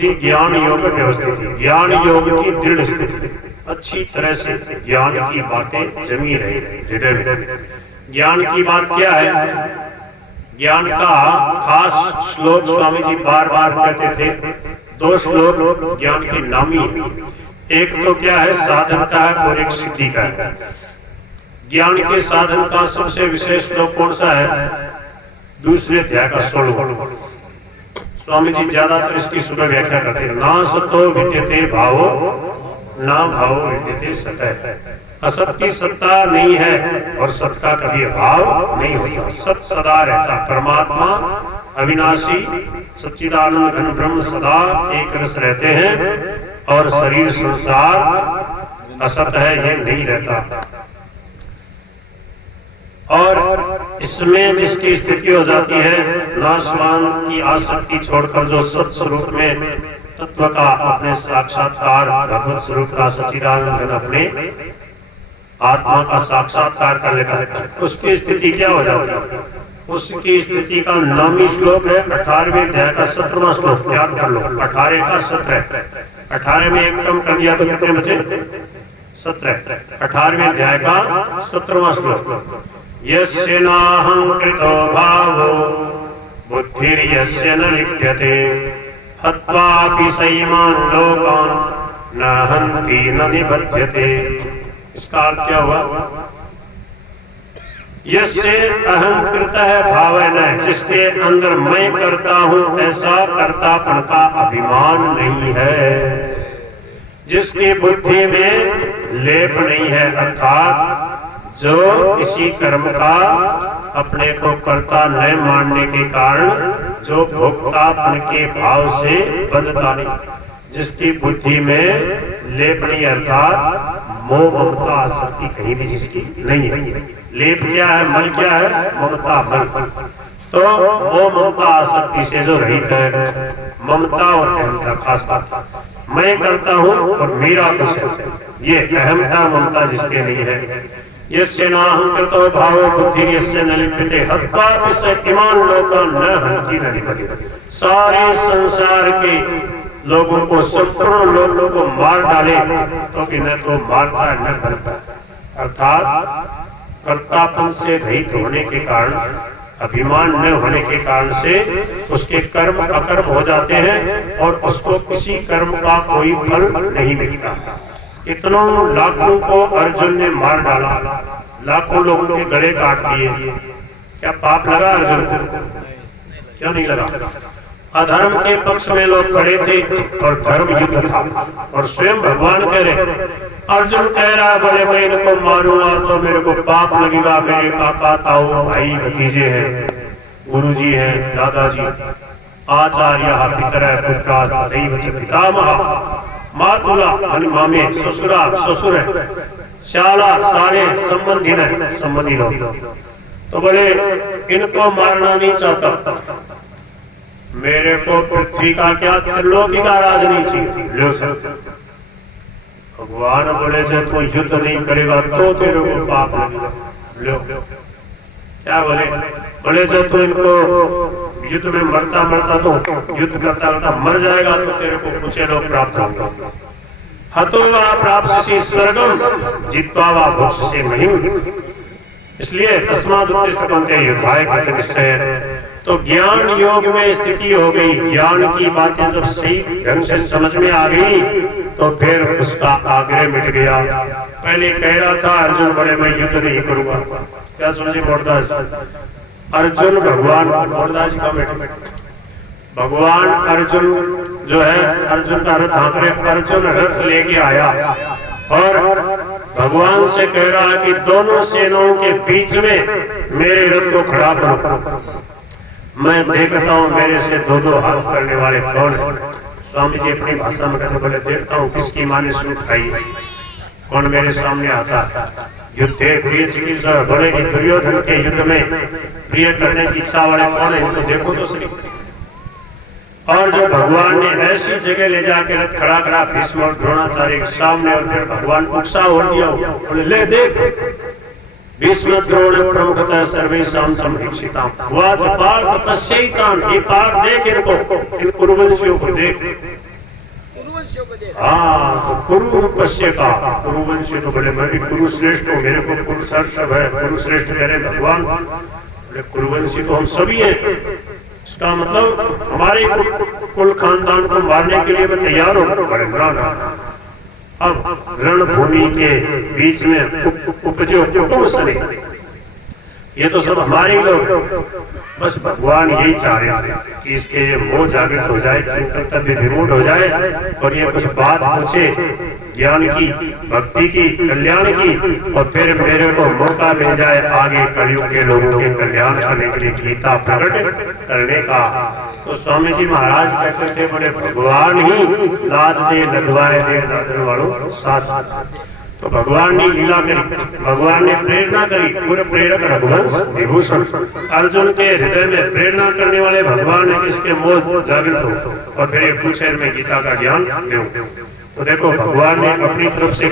बुद्धि ज्ञान योग में व्यवस्थित है। ज्ञान योग की दृढ़ स्थिति, अच्छी तरह से ज्ञान की बातें जमी रही हृदय में। ज्ञान की बात क्या है? ज्ञान का खास श्लोक स्वामी जी बार बार कहते थे। दो श्लोक ज्ञान के नामी है। एक तो क्या है, साधन का है, और एक सिद्धि का है। ज्ञान के साधन का सबसे विशेष श्लोक कौन सा है? दूसरे अध्याय का 16। स्वामी जी ज्यादातर इसकी सुबह व्याख्या करते हैं। ना सतो विद्यते भावो ना भावो विद्यते सतः। असत की सत्ता नहीं है और सत का कभी भाव नहीं होता। सत सदा रहता। परमात्मा अविनाशी सच्चिदानंद घन ब्रह्म सदा एक रस रहते हैं, और शरीर संसार असत है, ये नहीं रहता। और इसमें जिसकी स्थिति हो जाती है, नाशवान की आसक्ति छोड़कर जो सत स्वरूप में तत्व का अपने साक्षात्कार, भगवत स्वरूप का सच्चिदानंद अपने आत्मा का साक्षात्कार कर लेता है, उसकी स्थिति क्या हो जाती है? उसकी स्थिति का नामी श्लोक है 18वें अध्याय का 17वां श्लोक। याद कर लो, 18 का 17। 18 में एक कम कर दिया तो कितने बचे? 17। 18वें अध्याय का 17वां श्लोक। यस्य नाहं कृतो भावो बुद्धिर्यस्य न लिप्यते हत्वापि सैमान् लोकान् न हन्ति न निबध्यते। इसका अर्थ क्या हुआ? यस्य अहं कृतः भावना, जिसके अंदर मैं करता हूं ऐसा कर्तापन का अभिमान नहीं है, जिसकी बुद्धि में लेप नहीं है, अर्थात जो किसी कर्म का अपने को कर्ता न मानने के कारण जो भोक्तापन के भाव से बंधता नहीं, जिसकी बुद्धि में लेप नहीं, अर्थात मोह ममता आसक्ति कहीं भी जिसकी नहीं है। लेप क्या है? मल क्या है? ममता मल। तो मोह ममता आसक्ति से जो रहित है, ममता और अहमता खास बात, मैं करता हूं और मेरा कुछ है, ये अहमता ममता जिसके नहीं है। यस्य नाहं कृतो भावो बुद्धिर्यस्य न लिप्यते हत्वापि सैमान् लोकान् न हन्ति न निबध्यते। सारे संसार के लोगों को, संपूर्ण लोगों को मार डाले तो कि न तो मारता है न बनता। अर्थात कर्तापन से रहित होने के कारण, अभिमान न होने के कारण से उसके कर्म अकर्म हो जाते हैं और उसको किसी कर्म का कोई फल नहीं मिलता। इतनों लाखों को अर्जुन ने मार डाला, लाखों लोगों के गले काट दिए, क्या पाप लगा अर्जुन को? क्यों नहीं लगा? अधर्म के पक्ष में लोग खड़े थे और धर्म युद्ध था, और स्वयं भगवान कह रहे, अर्जुन कह रहा बोले मैं इनको मारूंगा तो मेरे को पाप लगेगा, मेरे काका ताऊ भाई भतीजे हैं, गुरुजी हैं, दादाजी, आचार्य पितरः पुत्राः दैवच पितामहः मातुला मामे ससुरा ससुर है, शाला सारे संबंधी है, संबंधी लोग। तो बोले इनको मारना नहीं चाहता, मेरे को पृथ्वी का क्या त्रिलोकी का राज नहीं चाहिए। भगवान बोले जब तू युद्ध नहीं करेगा तो तेरे को पाप लगेगा। क्या बोले? बोले जब तू इनको युद्ध में मरता मरता तो युद्ध करता करता मर जाएगा तो तेरे को कुछ लोग प्राप्त होंगे। हतो वा प्राप्स्यसि स्वर्गम जित्वा वा भोक्ष्यसि महीम्। इसलिए तस्माद् उत्तिष्ठ कौन्तेय युद्धाय कृत निश्चयेन। तो ज्ञान योग में स्थिति हो गई, ज्ञान की बातें जब सही ढंग से समझ में आ गई तो फिर उसका आग्रह मिट गया। पहले कह रहा था अर्जुन बोले मैं युद्ध नहीं करूंगा। क्या समझे मोरदास? अर्जुन भगवान मोरदास का बेटा, भगवान अर्जुन जो है, अर्जुन का रथ हाँक रहे, अर्जुन रथ लेके आया और भगवान से कह रहा है कि दोनों सेनाओं के बीच में मेरे रथ को खड़ा करो, मैं देखता हूँ मेरे से दो दो हाथ करने वाले कौन है। स्वामी जी अपनी भाषा में कहते बोले देखता हूँ किसकी माँ ने सूट खाई है, कौन मेरे सामने आता है। युद्धे प्रिय चिकित्सा बोले कि दुर्योधन के युद्ध में प्रिय करने की इच्छा वाले कौन है, इनको देखो तो सही। और जो भगवान ने ऐसी जगह ले जाके रथ खड़ा करा भीष्म और द्रोणाचार्य के सामने, और फिर भगवान उत्साह हो दिया, बोले ले देख भीष्म द्रोण प्रमुखतः सर्वेषां समहीक्षिताम् वाच पार्थ पश्यैतान्। ये पार्थ देख इनको, इन कुरुवंशियों को देख, हाँ, तो कुरु रूपस्य का, कुरुवंश तो बड़े मैं भी कुरु श्रेष्ठ हूँ, मेरे को कुरु सर सब है, कुरु श्रेष्ठ कह रहे भगवान, बोले कुरुवंशी तो हम सभी हैं। इसका मतलब हमारे कुल खानदान को मारने के लिए मैं तैयार हूँ। बड़े ना, अब रणभूमि के बीच में उपजो कुटुंब, ये तो सब हमारे लोग। बस भगवान यही चाह रहे थे कि इसके ये मोह जागृत हो जाए, कर्तव्य विमूढ़ हो जाए और ये कुछ बात पूछे ज्ञान की, भक्ति की, कल्याण की, और फिर मेरे को मौका मिल जाए आगे कलयुग के लोगों के कल्याण करने के लिए गीता प्रकट करने का। तो स्वामी जी महाराज कहते थे बोले भगवान ही लाद दे लदवाए दे लादन वालों साथ। तो भगवान ने लीला करी, भगवान ने प्रेरणा करी, पूरे प्रेरक रघुवंश विभूषण अर्जुन के हृदय में प्रेरणा करने वाले भगवान ने इसके मोह जागृत हो और फिर पूछे मैं गीता का ज्ञान दूं। तो देखो भगवान ने अपनी तरफ से